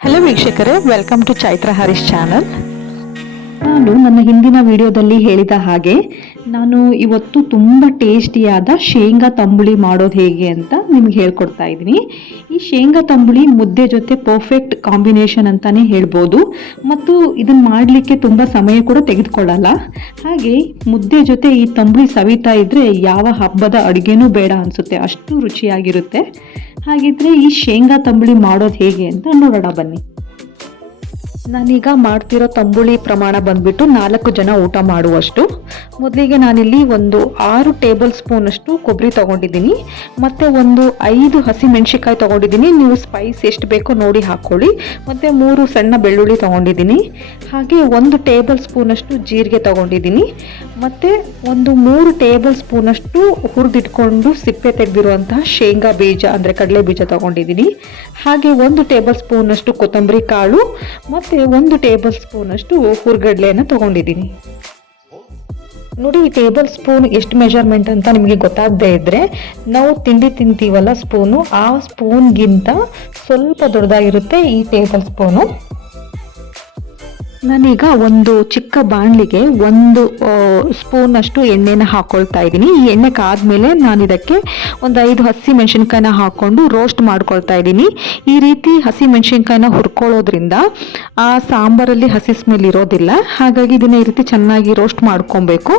Hello ವೀಕ್ಷಕರೇ welcome to Chaitra Harish channel ನಾನು ನನ್ನ ಹಿಂದಿನ ವಿಡಿಯೋದಲ್ಲಿ ಹೇಳಿದ ಹಾಗೆ, ನಾನು ಇವತ್ತು ತುಂಬ ಟೇಸ್ಟಿಯಾದ ಶೇಂಗಾ ತಂಬುಳಿ ಮಾಡೋದು ಹೇಗೆ ಅಂತ ನಿಮ್ಗೆ ಹೇಳ್ಕೊಡ್ತಾ ಇದ್ದೀನಿ. ಈ ಶೇಂಗಾ ತಂಬುಳಿ ಮುದ್ದೆ ಜೊತೆ ಪರ್ಫೆಕ್ಟ್ ಕಾಂಬಿನೇಷನ್ ಅಂತಲೇ ಹೇಳ್ಬೋದು. ಮತ್ತು ಇದನ್ನು ಮಾಡಲಿಕ್ಕೆ ತುಂಬ ಸಮಯ ಕೂಡ ತೆಗೆದುಕೊಳ್ಳಲ್ಲ. ಹಾಗೆ ಮುದ್ದೆ ಜೊತೆ ಈ ತಂಬುಳಿ ಸವಿತಾ ಇದ್ದರೆ ಯಾವ ಹಬ್ಬದ ಅಡುಗೆನೂ ಬೇಡ ಅನಿಸುತ್ತೆ, ಅಷ್ಟು ರುಚಿಯಾಗಿರುತ್ತೆ. ಹಾಗಿದ್ರೆ ಈ ಶೇಂಗಾ ತಂಬುಳಿ ಮಾಡೋದು ಹೇಗೆ ಅಂತ ನೋಡೋಣ ಬನ್ನಿ. ನಾನೀಗ ಮಾಡ್ತಿರೋ ತಂಬುಳಿ ಪ್ರಮಾಣ ಬಂದ್ಬಿಟ್ಟು ನಾಲ್ಕು ಜನ ಊಟ ಮಾಡುವಷ್ಟು. ಮೊದಲಿಗೆ ನಾನಿಲ್ಲಿ ಒಂದು ಆರು ಟೇಬಲ್ ಸ್ಪೂನ್ ಅಷ್ಟು ಕೊಬ್ಬರಿ ತಗೊಂಡಿದ್ದೀನಿ. ಮತ್ತು ಒಂದು ಐದು ಹಸಿ ಮೆಣಸಿಕಾಯಿ ತಗೊಂಡಿದ್ದೀನಿ. ನೀವು ಸ್ಪೈಸ್ ಎಷ್ಟು ಬೇಕೋ ನೋಡಿ ಹಾಕ್ಕೊಳ್ಳಿ. ಮತ್ತು ಮೂರು ಸಣ್ಣ ಬೆಳ್ಳುಳ್ಳಿ ತೊಗೊಂಡಿದ್ದೀನಿ. ಹಾಗೆ ಒಂದು ಟೇಬಲ್ ಸ್ಪೂನಷ್ಟು ಜೀರಿಗೆ ತೊಗೊಂಡಿದ್ದೀನಿ. ಮತ್ತು ಒಂದು ಮೂರು ಟೇಬಲ್ ಸ್ಪೂನಷ್ಟು ಹುರಿದಿಟ್ಕೊಂಡು ಸಿಪ್ಪೆ ತೆಗೆದಿರುವಂತಹ ಶೇಂಗಾ ಬೀಜ, ಅಂದರೆ ಕಡಲೆ ಬೀಜ ತೊಗೊಂಡಿದ್ದೀನಿ. ಹಾಗೆ ಒಂದು ಟೇಬಲ್ ಸ್ಪೂನಷ್ಟು ಕೊತ್ತಂಬರಿ ಕಾಳು, ಮತ್ತೆ ಒಂದು ಟೇಬಲ್ ಸ್ಪೂನ್ ಅಷ್ಟು ಹುರ್ಗಡ್ಲೆಯನ್ನು ತಗೊಂಡಿದ್ದೀನಿ. ನೋಡಿ, ಈ ಟೇಬಲ್ ಸ್ಪೂನ್ ಎಷ್ಟು ಮೆಜರ್ಮೆಂಟ್ ಅಂತ ನಿಮಗೆ ಗೊತ್ತಾಗದೇ ಇದ್ರೆ, ನಾವು ತಿಂಡಿ ತಿಂತೀವಲ್ಲ ಸ್ಪೂನು, ಆ ಸ್ಪೂನ್ಗಿಂತ ಸ್ವಲ್ಪ ದೊಡ್ಡದಾಗಿರುತ್ತೆ ಈ ಟೇಬಲ್ ಸ್ಪೂನು. ನಾನೀಗ ಒಂದು ಚಿಕ್ಕ ಬಾಣಲಿಗೆ ಒಂದು ಸ್ಪೂನ್ ಅಷ್ಟು ಎಣ್ಣೆನ ಹಾಕ್ಕೊಳ್ತಾ ಇದ್ದೀನಿ. ಈ ಎಣ್ಣೆ ಕಾದ್ಮೇಲೆ ನಾನು ಇದಕ್ಕೆ ಒಂದು ಐದು ಹಸಿ ಮೆಣಸಿನ್ಕಾಯಿನ ಹಾಕ್ಕೊಂಡು ರೋಸ್ಟ್ ಮಾಡ್ಕೊಳ್ತಾ ಇದ್ದೀನಿ. ಈ ರೀತಿ ಹಸಿ ಮೆಣಸಿನ್ಕಾಯಿನ ಹುರ್ಕೊಳ್ಳೋದ್ರಿಂದ ಆ ಸಾಂಬಾರಲ್ಲಿ ಹಸಿ ಸ್ಮೆಲ್ ಇರೋದಿಲ್ಲ. ಹಾಗಾಗಿ ಇದನ್ನ ಈ ರೀತಿ ಚೆನ್ನಾಗಿ ರೋಸ್ಟ್ ಮಾಡ್ಕೊಬೇಕು.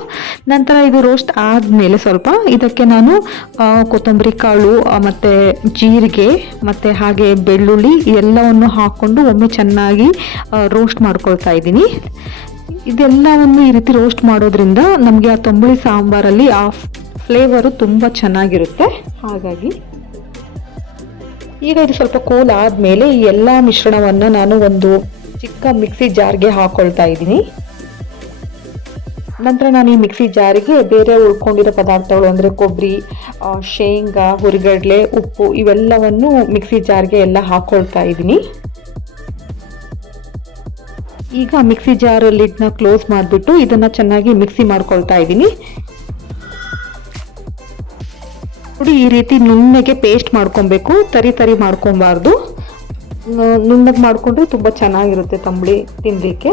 ನಂತರ ಇದು ರೋಸ್ಟ್ ಆದಮೇಲೆ ಸ್ವಲ್ಪ ಇದಕ್ಕೆ ನಾನು ಕೊತ್ತಂಬರಿ ಕಾಳು ಮತ್ತು ಜೀರಿಗೆ, ಮತ್ತು ಹಾಗೆ ಬೆಳ್ಳುಳ್ಳಿ ಎಲ್ಲವನ್ನು ಹಾಕ್ಕೊಂಡು ಒಮ್ಮೆ ಚೆನ್ನಾಗಿ ರೋಸ್ಟ್ ಮಾಡ್ಕೊಳ್ತಾ ಇದ್ದೀನಿ. ಇದೆಲ್ಲವನ್ನು ಈ ರೀತಿ ರೋಸ್ಟ್ ಮಾಡೋದ್ರಿಂದ ನಮಗೆ ಆ ತಂಬುಳಿ ಸಾಂಬಾರಲ್ಲಿ ಆ ಫ್ಲೇವರು ತುಂಬ ಚೆನ್ನಾಗಿರುತ್ತೆ. ಹಾಗಾಗಿ ಈಗ ಇದು ಸ್ವಲ್ಪ ಕೂಲ್ ಆದಮೇಲೆ ಈ ಎಲ್ಲ ಮಿಶ್ರಣವನ್ನು ನಾನು ಒಂದು ಚಿಕ್ಕ ಮಿಕ್ಸಿ ಜಾರ್ಗೆ ಹಾಕೊಳ್ತಾ ಇದ್ದೀನಿ. ನಂತರ ನಾನು ಈ ಮಿಕ್ಸಿ ಜಾರಿಗೆ ಬೇರೆ ಉಳ್ಕೊಂಡಿರೋ ಪದಾರ್ಥಗಳು ಅಂದರೆ ಕೊಬ್ಬರಿ ಶೇಂಗಾ, ಹುರಿಗಡಲೆ, ಉಪ್ಪು ಇವೆಲ್ಲವನ್ನು ಮಿಕ್ಸಿ ಜಾರ್ಗೆ ಎಲ್ಲ ಹಾಕ್ಕೊಳ್ತಾ ಇದ್ದೀನಿ. ಈಗ ಮಿಕ್ಸಿ ಜಾರ್ ಲಿಡ್ನ ಕ್ಲೋಸ್ ಮಾಡಿಬಿಟ್ಟು ಇದನ್ನು ಚೆನ್ನಾಗಿ ಮಿಕ್ಸಿ ಮಾಡ್ಕೊಳ್ತಾ ಇದ್ದೀನಿ. ನೋಡಿ, ಈ ರೀತಿ ನುಣ್ಣಗೆ ಪೇಸ್ಟ್ ಮಾಡ್ಕೊಬೇಕು. ತರಿ ತರಿ ಮಾಡ್ಕೊಬಾರ್ದು. ನುಣ್ಣಗೆ ಮಾಡಿಕೊಂಡ್ರೆ ತುಂಬ ಚೆನ್ನಾಗಿರುತ್ತೆ ತಂಬಳಿ ತಿನ್ನಲಿಕ್ಕೆ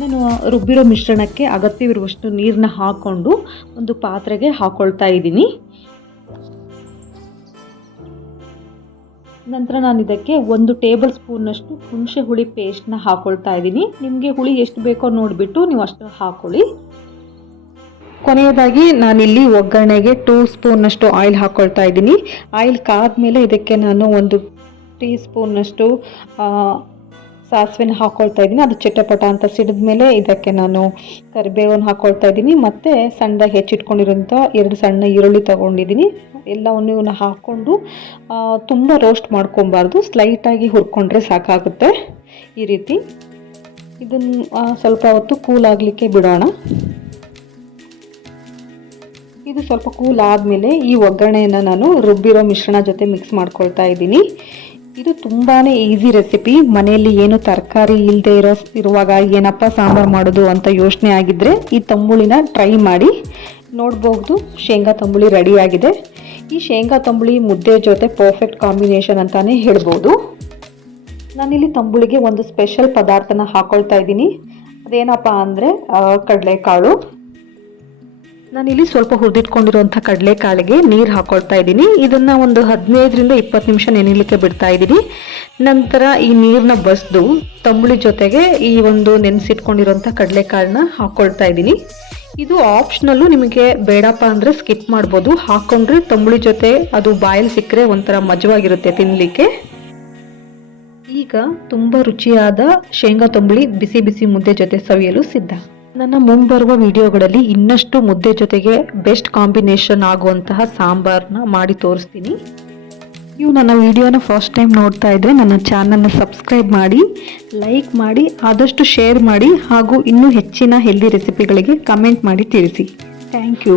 ನಾನು ರುಬ್ಬಿರೋ ಮಿಶ್ರಣಕ್ಕೆ ಅಗತ್ಯವಿರುವಷ್ಟು ನೀರನ್ನ ಹಾಕ್ಕೊಂಡು ಒಂದು ಪಾತ್ರೆಗೆ ಹಾಕ್ಕೊಳ್ತಾ ಇದ್ದೀನಿ. ನಂತರ ನಾನು ಇದಕ್ಕೆ ಒಂದು ಟೇಬಲ್ ಸ್ಪೂನ್ನಷ್ಟು ಹುಣಸೆ ಹುಳಿ ಪೇಸ್ಟ್ನ ಹಾಕ್ಕೊಳ್ತಾ ಇದ್ದೀನಿ. ನಿಮಗೆ ಹುಳಿ ಎಷ್ಟು ಬೇಕೋ ನೋಡಿಬಿಟ್ಟು ನೀವು ಅಷ್ಟು ಹಾಕೊಳ್ಳಿ. ಕೊನೆಯದಾಗಿ ನಾನಿಲ್ಲಿ ಒಗ್ಗರಣೆಗೆ ಟೂ ಸ್ಪೂನ್ನಷ್ಟು ಆಯಿಲ್ ಹಾಕೊಳ್ತಾ ಇದ್ದೀನಿ. ಆಯಿಲ್ ಕಾದ್ಮೇಲೆ ಇದಕ್ಕೆ ನಾನು ಒಂದು ಟೀ ಸ್ಪೂನ್ನಷ್ಟು ಸಾಸಿವೆನ ಹಾಕ್ಕೊಳ್ತಾ ಇದ್ದೀನಿ. ಅದು ಚಿಟ್ಟಪಟ ಅಂತ ಸಿಡಿದ ಮೇಲೆ ಇದಕ್ಕೆ ನಾನು ಕರಿಬೇವನ್ನು ಹಾಕ್ಕೊಳ್ತಾ ಇದ್ದೀನಿ. ಮತ್ತು ಸಣ್ಣ ಹೆಚ್ಚಿಟ್ಕೊಂಡಿರೋಂಥ ಎರಡು ಸಣ್ಣ ಈರುಳ್ಳಿ ತಗೊಂಡಿದ್ದೀನಿ. ಎಲ್ಲವನ್ನು ಇವನ್ನ ಹಾಕ್ಕೊಂಡು ತುಂಬ ರೋಸ್ಟ್ ಮಾಡ್ಕೊಬಾರ್ದು ಸ್ಲೈಟಾಗಿ ಹುರ್ಕೊಂಡ್ರೆ ಸಾಕಾಗುತ್ತೆ. ಈ ರೀತಿ. ಇದನ್ನು ಸ್ವಲ್ಪ ಹೊತ್ತು ಕೂಲ್ ಆಗಲಿಕ್ಕೆ ಬಿಡೋಣ. ಇದು ಸ್ವಲ್ಪ ಕೂಲ್ ಆದಮೇಲೆ ಈ ಒಗ್ಗರಣೆಯನ್ನು ನಾನು ರುಬ್ಬಿರೋ ಮಿಶ್ರಣ ಜೊತೆ ಮಿಕ್ಸ್ ಮಾಡ್ಕೊಳ್ತಾ ಇದ್ದೀನಿ. ಇದು ತುಂಬಾ ಈಸಿ ರೆಸಿಪಿ ಮನೆಯಲ್ಲಿ ಏನು ತರಕಾರಿ ಇಲ್ಲದೆ ಇರೋ, ಇರುವಾಗ ಏನಪ್ಪ ಸಾಂಬಾರು ಮಾಡೋದು ಅಂತ ಯೋಚನೆ ಆಗಿದ್ದರೆ ಈ ತಂಬುಳಿನ ಟ್ರೈ ಮಾಡಿ ನೋಡ್ಬೋದು ಶೇಂಗಾ ತಂಬುಳಿ ರೆಡಿಯಾಗಿದೆ ಈ ಶೇಂಗಾ, ತಂಬುಳಿ, ಮುದ್ದೆ ಜೊತೆ ಪರ್ಫೆಕ್ಟ್ ಕಾಂಬಿನೇಷನ್ ಅಂತಾನೆ ಹೇಳ್ಬೋದು. ನಾನಿಲ್ಲಿ ತಂಬುಳಿಗೆ ಒಂದು ಸ್ಪೆಷಲ್ ಪದಾರ್ಥನ ಹಾಕೊಳ್ತಾ ಇದ್ದೀನಿ. ಅದೇನಪ್ಪ ಅಂದರೆ ಕಡಲೆಕಾಳು. ನಾನಿಲ್ಲಿ ಸ್ವಲ್ಪ ಹುರಿದಿಟ್ಕೊಂಡಿರುವಂಥ ಕಡಲೆಕಾಳಿಗೆ ನೀರು ಹಾಕೊಳ್ತಾ ಇದ್ದೀನಿ. ಇದನ್ನು ಒಂದು ಹದಿನೈದರಿಂದ ಇಪ್ಪತ್ತು ನಿಮಿಷ ನೆನಿಲಿಕ್ಕೆ ಬಿಡ್ತಾ ಇದ್ದೀನಿ. ನಂತರ ಈ ನೀರನ್ನ ಬಸ್ದು ತಂಬುಳಿ ಜೊತೆಗೆ ಈ ಒಂದು ನೆನೆಸಿಟ್ಕೊಂಡಿರುವಂಥ ಕಡಲೆಕಾಳನ್ನ ಹಾಕ್ಕೊಳ್ತಾ ಇದ್ದೀನಿ. ಇದು ಆಪ್ಷನಲ್ಲು ನಿಮಗೆ ಬೇಡಪ್ಪ ಅಂದರೆ ಸ್ಕಿಪ್ ಮಾಡ್ಬೋದು. ಹಾಕೊಂಡ್ರೆ ತಂಬುಳಿ ಜೊತೆ ಅದು ಬಾಯಲ್ಲಿ ಸಿಕ್ಕರೆ ಒಂಥರ ಮಜವಾಗಿರುತ್ತೆ ತಿನ್ನಲಿಕ್ಕೆ ಈಗ ತುಂಬ ರುಚಿಯಾದ ಶೇಂಗಾ ತಂಬುಳಿ ಬಿಸಿ ಬಿಸಿ ಮುದ್ದೆ ಜೊತೆ ಸವಿಯಲು ಸಿದ್ಧ. ನನ್ನ ಮುಂಬರುವ ವಿಡಿಯೋಗಳಲ್ಲಿ ಇನ್ನಷ್ಟು ಮುದ್ದೆ ಜೊತೆಗೆ ಬೆಸ್ಟ್ ಕಾಂಬಿನೇಷನ್ ಆಗುವಂತಹ ಸಾಂಬಾರನ್ನ ಮಾಡಿ ತೋರಿಸ್ತೀನಿ. ನೀವು ನನ್ನ ವಿಡಿಯೋನ ಫಸ್ಟ್ ಟೈಮ್ ನೋಡ್ತಾ ಇದ್ದರೆ ನನ್ನ ಚಾನಲ್ನ ಸಬ್ಸ್ಕ್ರೈಬ್ ಮಾಡಿ ಲೈಕ್ ಮಾಡಿ, ಆದಷ್ಟು ಶೇರ್ ಮಾಡಿ ಹಾಗೂ ಇನ್ನೂ ಹೆಚ್ಚಿನ ಹೆಲ್ದಿ ರೆಸಿಪಿಗಳಿಗೆ ಕಮೆಂಟ್ ಮಾಡಿ ತಿಳಿಸಿ. Thank you